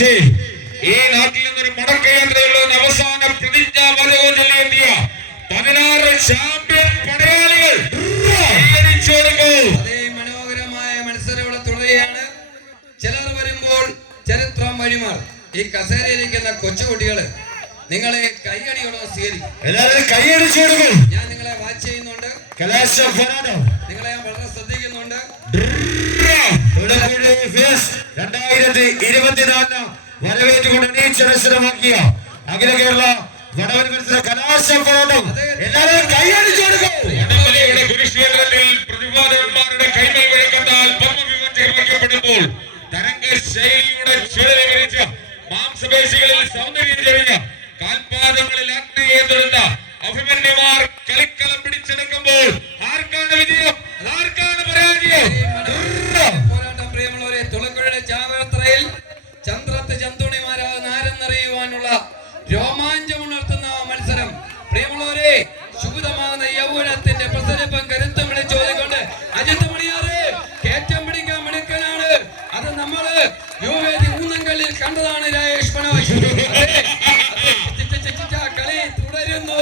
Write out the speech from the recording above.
വിജയിച്ച് ഈ നാട്ടിൽ നിന്നൊരു മടക്കയാത്രയുള്ള അവസാന പ്രതിജ്ഞാബദ്ധവും ചൊല്ലിയെത്തിയ 16 ചാമ്പ്യൻ പടയാളികൾ മനോഹരമായ മത്സരം ഇവിടെ തുടരുകയാണ്. ചിലർ വരുമ്പോൾ ചരിത്രം വഴിമാറും. ഈ കസേരയിരിക്കുന്ന കൊച്ചുകുട്ടികള് നിങ്ങളെ കൈയടിയോടെ സ്വീകരിക്കും. എല്ലാവരും കൈയടിച്ചു കൊടുക്കും. ഞാൻ നിങ്ങളെ വാച്ച് ചെയ്യുന്നുണ്ട്, നിങ്ങളെ ഞാൻ വളരെ ശ്രദ്ധിക്കുന്നുണ്ട്. 2024 വരവേറ്റുകൊണ്ട് അണിയിച്ചരസരമാക്കിയ അഖില കേരള വടവൻ മത്സര കലാശപ്പോരാട്ടം എല്ലാവരും കൈയടിച്ചു കൊടുക്കും. വടംവലിയുടെ കുരുക്ഷേത്രത്തിൽ പ്രതിഭാതന്മാരുടെ കൈമൽ വിളക്കത്താൽ പത്മവിഭജിക്കപ്പെടുമ്പോൾ തരംഗ ശൈലിയുടെ ചുഴലി വിരിച്ച മാംസപേശികളിൽ സൗന്ദര്യം ചെറിഞ്ഞ കാൽപാദങ്ങളിൽ അഗ്നിയേന്തുന്ന അഭിമന്യമാർ കളിക്കളം പിടിച്ചെടുക്കുമ്പോൾ ആർക്കാണ് വിജയം, ആർക്കാണ് പരാജയം? പോരാട്ടം പ്രിയമുള്ളവരെ, തുളക്കുഴയുടെ ജാഗ്രതയിൽ ചന്ദ്രത്ത് ചന്തുണിമാരാകുന്ന ആരെന്നറിയുവാനുള്ള രോമാഞ്ചമുണർത്തുന്ന മത്സരം. പ്രിയമുള്ളവരെ, ശുഭിതമാകുന്ന യൗവനത്തിന്റെ പ്രസരിപ്പും കരുത്തും വിളിച്ചോദിക്കൊണ്ട് അജിത് മണിയാറ് കേറ്റം പിടിക്കാൻ മിടുക്കനാണ്. അത് നമ്മള് യുവേദി ഊന്നങ്കലിൽ കണ്ടതാണ്. രാജേഷ് മനോജ് കളി തുടരുന്നു.